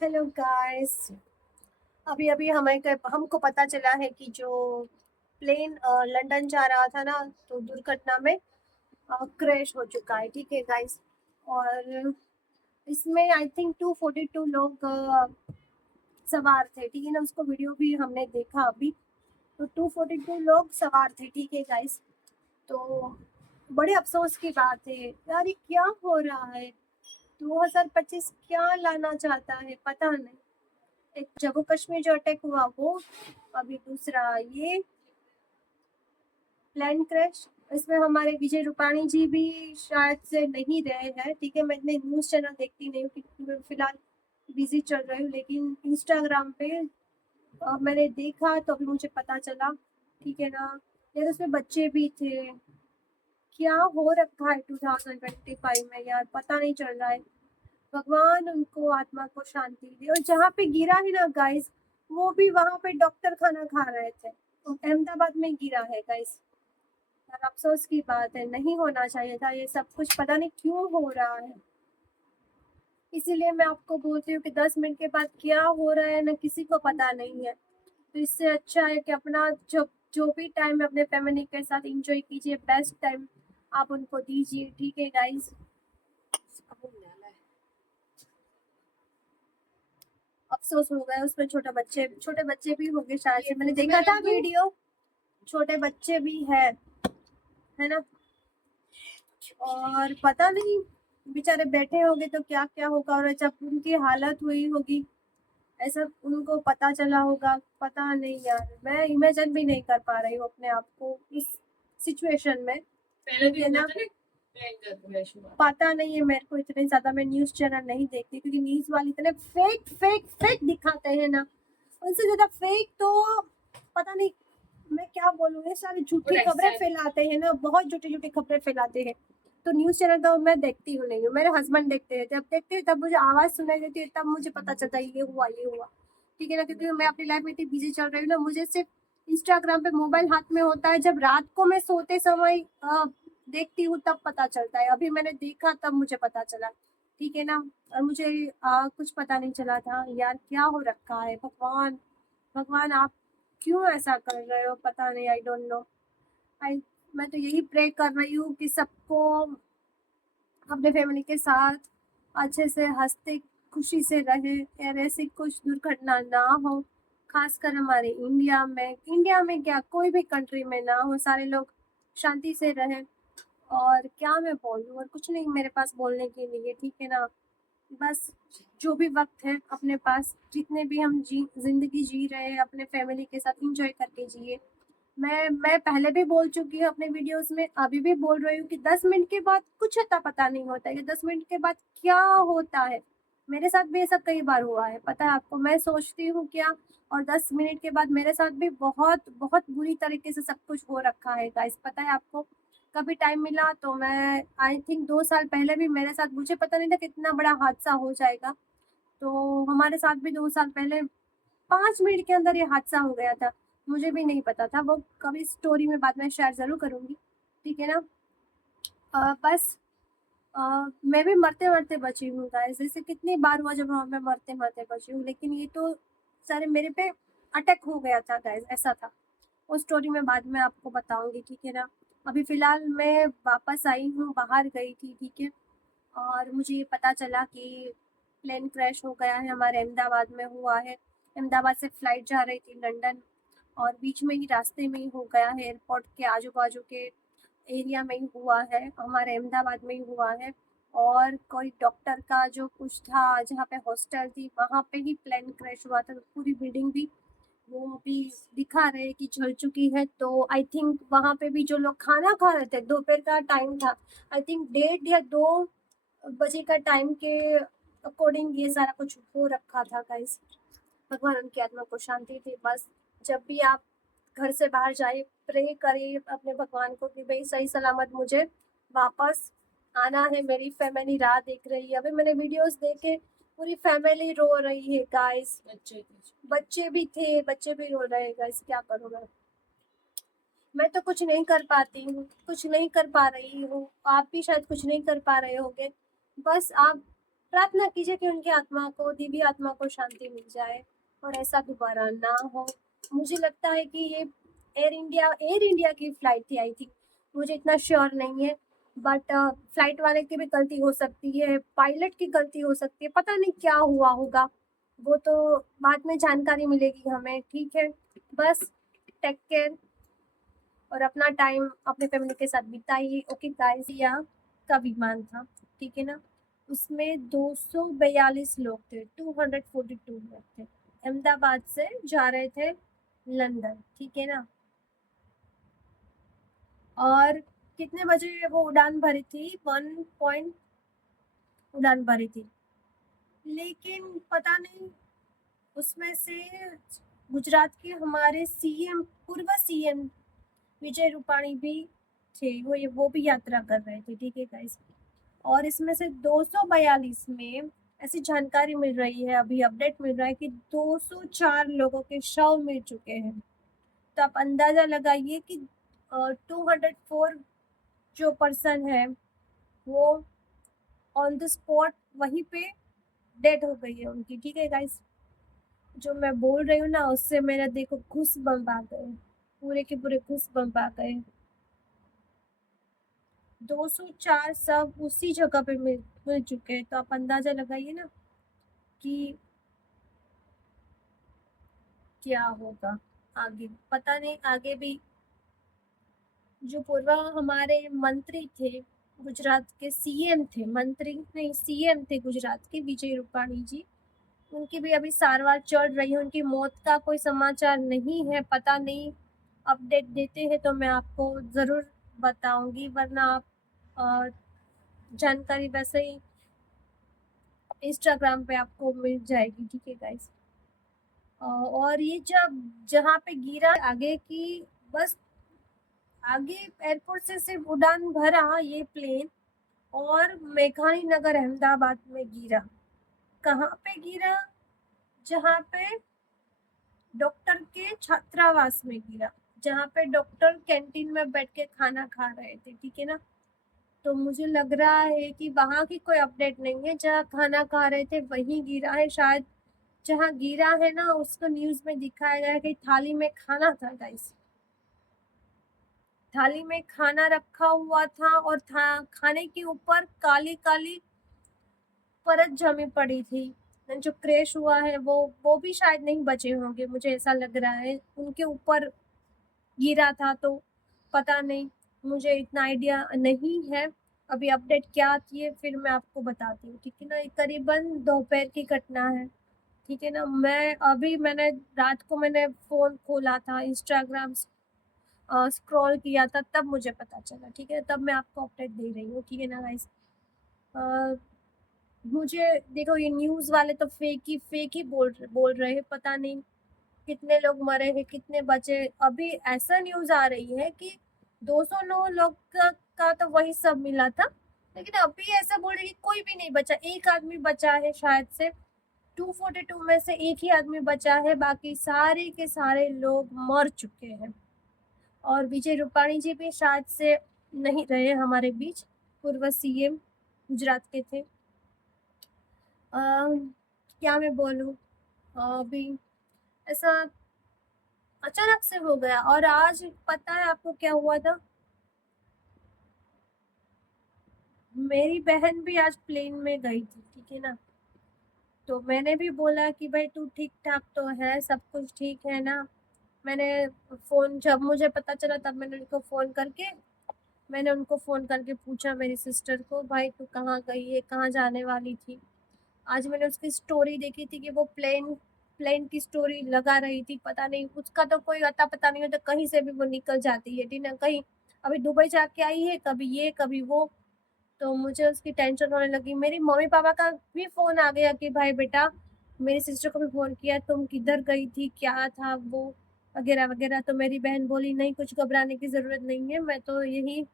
Hello guys. अभी अभी हमको पता चला है कि जो प्लेन लंदन जा रहा था ना, तो दुर्घटना में क्रैश हो चुका है। ठीक है गाइस। और इसमें आई थिंक 242 लोग सवार थे। ठीक है ना, उसको वीडियो भी हमने देखा अभी। तो 242 लोग सवार थे। ठीक है गाइस। तो बड़े अफसोस की बात है यार, ये क्या हो रहा है। 2025 क्या लाना चाहता है पता नहीं। एक जम्मू कश्मीर जो अटैक हुआ वो, अभी दूसरा ये प्लेन क्रैश। इसमें हमारे विजय रूपाणी जी भी शायद से नहीं रहे हैं। ठीक है, मैं इतने न्यूज़ चैनल देखती नहीं हूँ क्योंकि मैं फिलहाल बिजी चल रही हूँ, लेकिन इंस्टाग्राम पे मैंने देखा तो अभी मुझे पता चला। ठीक है ना। यार उसमें बच्चे भी थे। क्या हो रखा है 2025 में यार, पता नहीं चल रहा है। भगवान उनको आत्मा को शांति दे। और जहाँ पे गिरा है ना गाइस, वो भी वहां पे डॉक्टर खाना खा रहे थे। तो अहमदाबाद में गिरा है गाइस। यार अफसोस की बात है, नहीं होना चाहिए था ये सब कुछ, पता नहीं क्यों हो रहा है। इसीलिए मैं आपको बोलती हूँ कि 10 मिनट के बाद क्या हो रहा है ना किसी को पता नहीं है। तो इससे अच्छा है कि अपना जो जो भी टाइम अपने फैमिली के साथ एंजॉय कीजिए, बेस्ट टाइम आप उनको दीजिए। ठीक है गाइस। अफसोस हो गया, उसमें छोटे बच्चे भी होंगे शायद से, मैंने देखा था वीडियो। छोटे बच्चे भी है ना। और पता नहीं बेचारे बैठे होंगे तो क्या क्या होगा, और जब उनकी हालत हुई होगी ऐसा उनको पता चला होगा। पता नहीं यार, मैं इमेजिन भी नहीं कर पा रही हूँ अपने आप को इस सिचुएशन में। पहले भी ना पता नहीं है मेरे को, इतने ज्यादा मैं न्यूज चैनल नहीं देखती क्योंकि न्यूज वाले इतने फेक फेक फेक दिखाते हैं ना। उनसे ज्यादा फेक तो पता नहीं मैं क्या बोलूँ, ये सारी झूठी खबरें फैलाते हैं ना, बहुत झूठी झूठी खबरें फैलाते हैं। तो न्यूज चैनल तो मैं देखती हूँ नहीं हूँ, मेरे हस्बैंड देखते हैं। जब देखते हैं तब मुझे आवाज सुनाई देती है, तब मुझे पता चलता है ये हुआ ये हुआ। ठीक है ना, क्योंकि मैं अपनी लाइफ में इतनी बिजी चल रही हूँ ना, मुझे सिर्फ इंस्टाग्राम पे मोबाइल हाथ में होता है जब रात को मैं सोते समय देखती हूँ तब पता चलता है। अभी मैंने देखा तब मुझे पता चला। ठीक है ना। और मुझे कुछ पता नहीं चला था यार, क्या हो रखा है। भगवान भगवान आप क्यों ऐसा कर रहे हो पता नहीं, आई डोंट नो। आई मैं तो यही प्रे कर रही हूँ कि सबको अपने फैमिली के साथ अच्छे से हंसते खुशी से रहे, और ऐसी कुछ दुर्घटना ना हो। खासकर हमारे इंडिया में क्या कोई भी कंट्री में ना हो, सारे लोग शांति से रहे। और क्या मैं बोलूँ, और कुछ नहीं मेरे पास बोलने के लिए। ठीक है ना। बस जो भी वक्त है अपने पास, जितने भी हम जिंदगी जी रहे हैं अपने फैमिली के साथ इंजॉय करके जिए। मैं पहले भी बोल चुकी हूँ अपने वीडियोस में, अभी भी बोल रही हूँ कि 10 मिनट के बाद कुछ अता पता नहीं होता है कि 10 मिनट के बाद क्या होता है। मेरे साथ भी ऐसा कई बार हुआ है, पता है आपको। मैं सोचती हूँ क्या, और 10 मिनट के बाद मेरे साथ भी बहुत बहुत बुरी तरीके से सब कुछ हो रखा है गाइस, पता है आपको। कभी टाइम मिला तो मैं आई थिंक 2 साल पहले भी मेरे साथ, मुझे पता नहीं था कितना बड़ा हादसा हो जाएगा। तो हमारे साथ भी 2 साल पहले 5 मिनट के अंदर ये हादसा हो गया था। मुझे भी नहीं पता था, वो कभी स्टोरी में बाद में शेयर जरूर करूंगी। ठीक है ना। बस अ, मैं भी मरते मरते बची हूँ गाइस। जैसे कितनी बार हुआ जब मैं मरते मरते बची हूँ, लेकिन ये तो सारे मेरे पे अटैक हो गया था गाइस, ऐसा था। वो स्टोरी मैं बाद में आपको बताऊंगी। ठीक है ना। अभी फिलहाल मैं वापस आई हूँ, बाहर गई थी। ठीक है। और मुझे ये पता चला कि प्लेन क्रैश हो गया है, हमारे अहमदाबाद में हुआ है। अहमदाबाद से फ्लाइट जा रही थी लंदन, और बीच में ही रास्ते में ही हो गया है। एयरपोर्ट के आजू बाजू के एरिया में ही हुआ है, हमारे अहमदाबाद में ही हुआ है। और कोई डॉक्टर का जो कुछ था, जहाँ पे हॉस्टल थी वहाँ पे ही प्लेन क्रैश हुआ था। तो पूरी बिल्डिंग भी वो भी दिखा रहे कि जल चुकी है। तो आई थिंक वहाँ पे भी जो लोग खाना खा रहे थे, दोपहर का टाइम था, आई थिंक 1:30 या 2 बजे का टाइम के अकॉर्डिंग ये सारा कुछ हो रखा था गाइस। भगवान उनकी आत्मा को शांति दे। बस जब भी आप घर से बाहर जाइए, प्रे करिए अपने भगवान को कि भाई सही सलामत मुझे वापस आना है। मेरी फैमिली राह देख रही है। अभी मैंने वीडियोस देखे, पूरी फैमिली रो रही है गाइस। बच्चे भी रो रहे हैं गाइस, क्या करूँ मैं तो कुछ नहीं कर पाती हूँ, कुछ नहीं कर पा रही हूँ। आप भी शायद कुछ नहीं कर पा रहे होगे। बस आप प्रार्थना कीजिए कि उनकी आत्मा को, दिव्य आत्मा को शांति मिल जाए और ऐसा दोबारा ना हो। मुझे लगता है कि ये एयर इंडिया की फ्लाइट थी, आई थिंक, मुझे इतना श्योर नहीं है, बट फ्लाइट वाले की भी गलती हो सकती है, पायलट की गलती हो सकती है, पता नहीं क्या हुआ होगा, वो तो बाद में जानकारी मिलेगी हमें। ठीक है, बस टेक केयर और अपना टाइम अपने फैमिली के साथ बिताइए। ओके गाइस, या का विमान था, ठीक है ना, उसमें 242 लोग थे, 242 लोग थे, अहमदाबाद से जा रहे थे लंदन, ठीक है ना। और कितने बजे वो उड़ान भरी थी? 1 पॉइंट उड़ान भरी थी, लेकिन पता नहीं उसमें से गुजरात के हमारे सीएम, पूर्व सीएम विजय रूपाणी भी थे, वो भी यात्रा कर रहे थे, ठीक है गाइस। और इसमें से 242 में ऐसी जानकारी मिल रही है, अभी अपडेट मिल रहा है कि 204 लोगों के शव मिल चुके हैं। तो आप अंदाजा लगाइए कि 204 जो पर्सन है वो ऑन द स्पॉट वहीं पे डेड हो गई है उनकी, ठीक है गाइस। जो मैं बोल रही हूँ ना, उससे मेरा देखो घुस बम्ब आ गए, पूरे के पूरे घुस बम्ब आ गए। 204 सब उसी जगह पे मिल चुके हैं, तो आप अंदाजा लगाइए ना कि क्या होगा आगे। पता नहीं आगे भी। जो पूर्व हमारे मंत्री थे, गुजरात के सीएम थे, मंत्री नहीं सीएम थे गुजरात के, विजय रूपाणी जी, उनकी भी अभी सारवार चल रही है, उनकी मौत का कोई समाचार नहीं है, पता नहीं, अपडेट देते हैं तो मैं आपको ज़रूर बताऊंगी, वरना आप जानकारी वैसे ही इंस्टाग्राम पे आपको मिल जाएगी, ठीक है गाइस। और ये जब जहाँ पे गिरा आगे की, बस आगे एयरपोर्ट से सिर्फ उड़ान भरा ये प्लेन और मेघानी नगर अहमदाबाद में गिरा। कहाँ पे गिरा? जहाँ पे डॉक्टर के छात्रावास में गिरा, जहाँ पे डॉक्टर कैंटीन में बैठ के खाना खा रहे थे, ठीक है ना। तो मुझे लग रहा है कि वहाँ की कोई अपडेट नहीं है, जहाँ खाना खा रहे थे वहीं गिरा है शायद। जहाँ गिरा है ना, उसको न्यूज में दिखाया गया कि थाली में खाना था गाइस, थाली में खाना रखा हुआ था और खाने के ऊपर काली काली परत जमी पड़ी थी। जो क्रैश हुआ है वो भी शायद नहीं बचे होंगे, मुझे ऐसा लग रहा है, उनके ऊपर गिरा था, तो पता नहीं, मुझे इतना आइडिया नहीं है। अभी अपडेट क्या आती है फिर मैं आपको बताती हूँ, ठीक है ना। करीबन दोपहर की घटना है, ठीक है ना। मैंने रात को मैंने फोन खोला था, इंस्टाग्राम स्क्रॉल किया था, तब मुझे पता चला, ठीक है, तब मैं आपको अपडेट दे रही हूँ, ठीक है ना गाइस। मुझे देखो, ये न्यूज़ वाले तो फेक ही बोल रहे हैं, पता नहीं कितने लोग मरे हैं, कितने बचे। अभी ऐसा न्यूज़ आ रही है कि 209 लोग का तो वही सब मिला था, लेकिन अभी ऐसा बोल रहे हैं कि कोई भी नहीं बचा, एक आदमी बचा है शायद से, 242 में से एक ही आदमी बचा है, बाकी सारे के सारे लोग मर चुके हैं। और विजय रूपाणी जी भी शायद से नहीं रहे हमारे बीच, पूर्व सीएम गुजरात के थे। क्या मैं बोलूँ, अभी ऐसा अचानक से हो गया। और आज पता है आपको क्या हुआ था? मेरी बहन भी आज प्लेन में गई थी, ठीक है ना। तो मैंने भी बोला कि भाई तू ठीक ठाक तो है, सब कुछ ठीक है ना। मैंने फ़ोन, जब मुझे पता चला तब मैंने उनको फ़ोन करके पूछा, मेरी सिस्टर को, भाई तू कहाँ गई है, कहाँ जाने वाली थी। आज मैंने उसकी स्टोरी देखी थी कि वो प्लेन प्लेन की स्टोरी लगा रही थी, पता नहीं उसका तो कोई अता पता नहीं होता, कहीं से भी वो निकल जाती है, ठीक ना। कहीं अभी दुबई जाके आई है, कभी ये कभी वो, तो मुझे उसकी टेंशन होने लगी। मेरी मम्मी पापा का भी फ़ोन आ गया कि भाई बेटा, मेरी सिस्टर को भी फ़ोन किया, तुम किधर गई थी, क्या था वो, वगैरह वगैरह। तो मेरी बहन बोली नहीं, कुछ घबराने की ज़रूरत नहीं है, मैं तो यही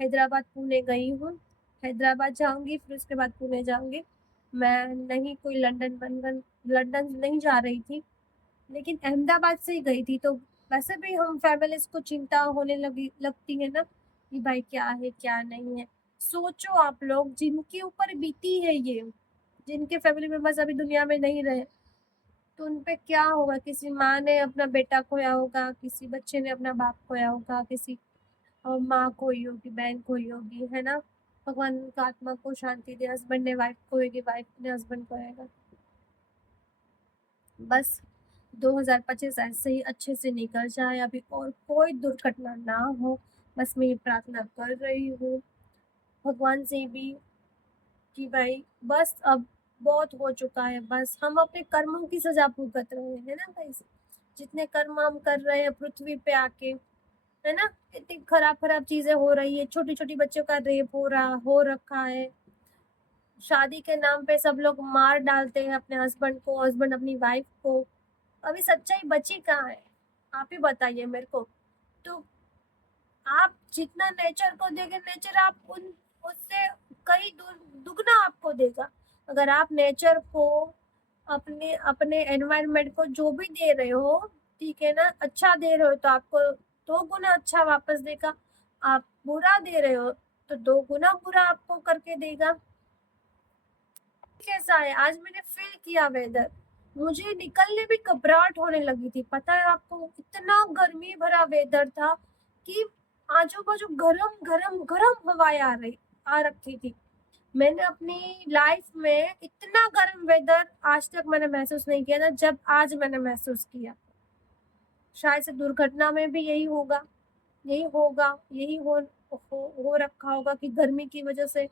हैदराबाद पुणे गई हूँ, हैदराबाद जाऊँगी फिर उसके बाद पुणे जाऊँगी, मैं नहीं कोई लंदन नहीं जा रही थी, लेकिन अहमदाबाद से ही गई थी। तो वैसे भी हम फैमिलीज को चिंता होने लगती है ना कि भाई क्या है क्या नहीं है। सोचो आप लोग जिनके ऊपर बीती है ये, जिनके फैमिली मेम्बर्स अभी दुनिया में नहीं रहे, तो उन पे क्या होगा। किसी माँ ने अपना बेटा खोया होगा, किसी बच्चे ने अपना बाप खोया होगा, किसी माँ खोई होगी, बहन खोई होगी, है ना। भगवान उनका आत्मा को शांति दे। हस्बैंड ने वाइफ खोएगी, वाइफ ने हस्बैंड खोएगा। बस 2025 ऐसे ही अच्छे से निकल जाए, अभी और कोई दुर्घटना ना हो, बस मैं ये प्रार्थना कर रही हूँ भगवान से भी कि भाई बस अब बहुत हो चुका है, बस हम अपने कर्मों की सजा भुगत रहे हैं ना गाइस। जितने कर्म हम कर रहे हैं पृथ्वी पे आके, है ना, इतनी खराब खराब चीजें हो रही है, छोटी छोटी बच्चों का रेप हो रखा है, शादी के नाम पे सब लोग मार डालते हैं अपने हस्बैंड को, हस्बैंड अपनी वाइफ को। अभी सच्चाई बची कहाँ है, आप ही बताइए मेरे को। तो आप जितना नेचर को देंगे, नेचर आप उन उससे कई दुगना आपको देगा। अगर आप नेचर को, अपने अपने एनवायरनमेंट को जो भी दे रहे हो, ठीक है ना, अच्छा दे रहे हो तो आपको 2 गुना अच्छा वापस देगा। आप बुरा दे रहे हो तो 2 गुना बुरा आपको करके देगा। कैसा है, आज मैंने फील किया वेदर, मुझे निकलने भी घबराहट होने लगी थी। पता है आपको, इतना गर्मी भरा वेदर था कि आजू बाजू गरम गरम गरम हवाएं आ रखी थी। मैंने अपनी लाइफ में इतना गर्म वेदर आज तक मैंने महसूस नहीं किया था, जब आज मैंने महसूस किया। शायद से दुर्घटना में भी यही होगा, यही होगा, यही हो रखा होगा कि गर्मी की वजह से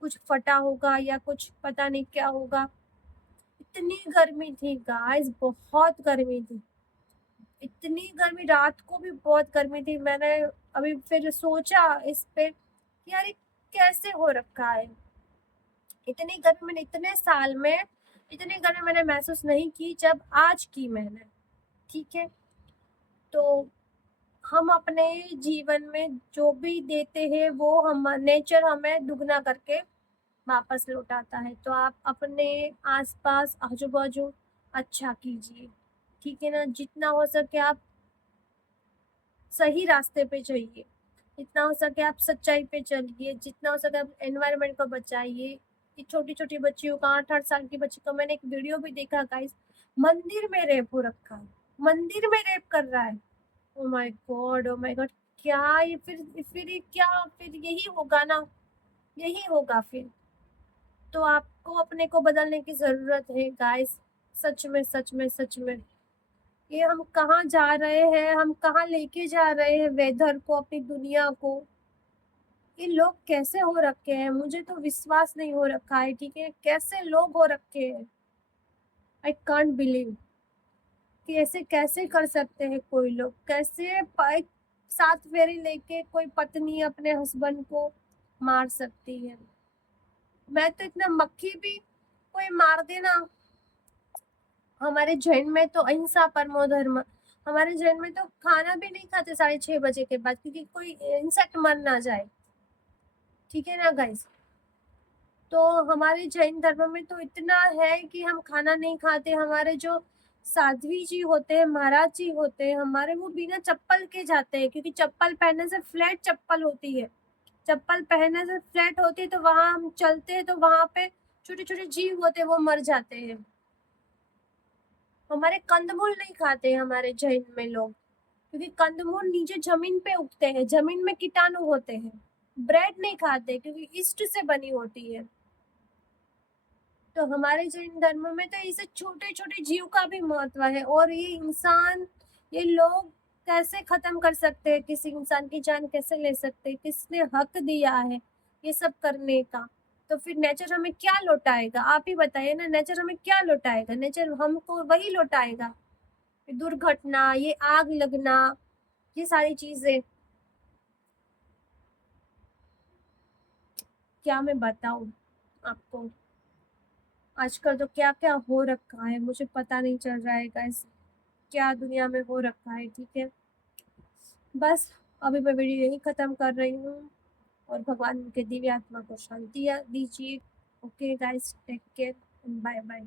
कुछ फटा होगा या कुछ पता नहीं क्या होगा। इतनी गर्मी थी गाइस, बहुत गर्मी थी, इतनी गर्मी, रात को भी बहुत गर्मी थी। मैंने अभी फिर सोचा इस पे कि यार ये कैसे हो रखा है। इतनी गर्मी मैंने इतने साल में, इतनी गर्मी मैंने महसूस नहीं की जब आज की मैंने, ठीक है। तो हम अपने जीवन में जो भी देते हैं वो हम नेचर हमें दुगना करके वापस लौटाता है। तो आप अपने आसपास आजू बाजू अच्छा कीजिए, ठीक है ना। जितना हो सके आप सही रास्ते पे चलिए, जितना हो सके आप सच्चाई पे चलिए, जितना हो सके आप एनवायरनमेंट को बचाइए। ये छोटी छोटी बच्चियों का, 8-8 साल की बच्ची को मैंने एक वीडियो भी देखा गाइस, मंदिर में रेप हो रखा है, मंदिर में रेप कर रहा है। Oh my God, oh my God, क्या ये फिर ये क्या, फिर यही होगा ना, यही होगा फिर। तो आपको अपने को बदलने की जरूरत है गाइस, सच में सच में सच में। ये हम कहाँ जा रहे हैं, हम कहाँ लेके जा रहे हैं वेदर को, अपनी दुनिया को। ये लोग कैसे हो रखे हैं, मुझे तो विश्वास नहीं हो रखा है, ठीक है। कैसे लोग हो रखे हैं, आई कांट बिलीव कि ऐसे कैसे कर सकते हैं कोई लोग। कैसे एक 7 फेरे लेके कोई पत्नी अपने हस्बैंड को मार सकती है। मैं तो इतना मक्खी भी कोई मार देना। हमारे जैन में तो अहिंसा परमो धर्म, हमारे जैन में तो खाना भी नहीं खाते 6:30 बजे के बाद, क्योंकि कोई इंसेक्ट मर ना जाए, ठीक है ना गाइस। तो हमारे जैन धर्म में तो इतना है कि हम खाना नहीं खाते। हमारे जो साध्वी जी होते हैं, महाराज जी होते हैं हमारे, वो बिना चप्पल के जाते हैं, क्योंकि चप्पल पहनने से, फ्लैट चप्पल होती है, चप्पल पहनने से फ्लैट होती है, तो वहां हम चलते हैं तो वहां पे छोटे छोटे जीव होते हैं, वो मर जाते हैं। हमारे कंदमूल नहीं खाते हमारे जैन में लोग, क्योंकि कंदमूल नीचे जमीन पे उगते हैं, जमीन में कीटाणु होते हैं। ब्रेड नहीं खाते क्योंकि ईस्ट से बनी होती है। तो हमारे जैन धर्म में तो इसे छोटे छोटे जीव का भी महत्व है। और ये इंसान, ये लोग कैसे खत्म कर सकते हैं, किसी इंसान की जान कैसे ले सकते हैं, किसने हक दिया है ये सब करने का। तो फिर नेचर हमें क्या लौटाएगा, आप ही बताइए ना, नेचर हमें क्या लौटाएगा। नेचर हमको वही लौटाएगा, दुर्घटना, ये आग लगना, ये सारी चीजें। क्या मैं बताऊं आपको, आजकल तो क्या क्या हो रखा है मुझे पता नहीं चल रहा है गाइस, क्या दुनिया में हो रखा है, ठीक है। बस अभी मैं वीडियो यही खत्म कर रही हूँ, और भगवान के दिव्य आत्मा को शांति दीजिए। Okay guys, take care, bye bye.